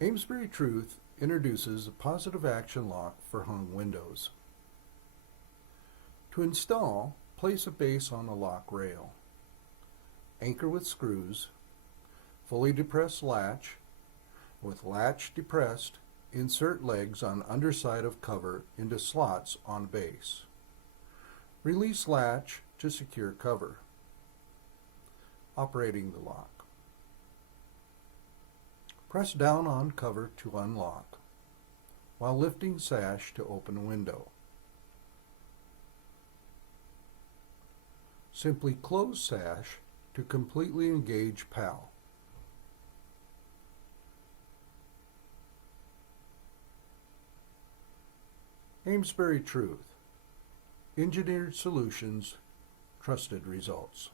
Amesbury Truth introduces a positive action lock for hung windows. To install, place a base on a lock rail. Anchor with screws. Fully depressed latch. With latch depressed, insert legs on underside of cover into slots on base. Release latch to secure cover. Operating the lock. Press down on cover to unlock, while lifting sash to open window. Simply close sash to completely engage PAL. Amesbury Truth. Engineered solutions, trusted results.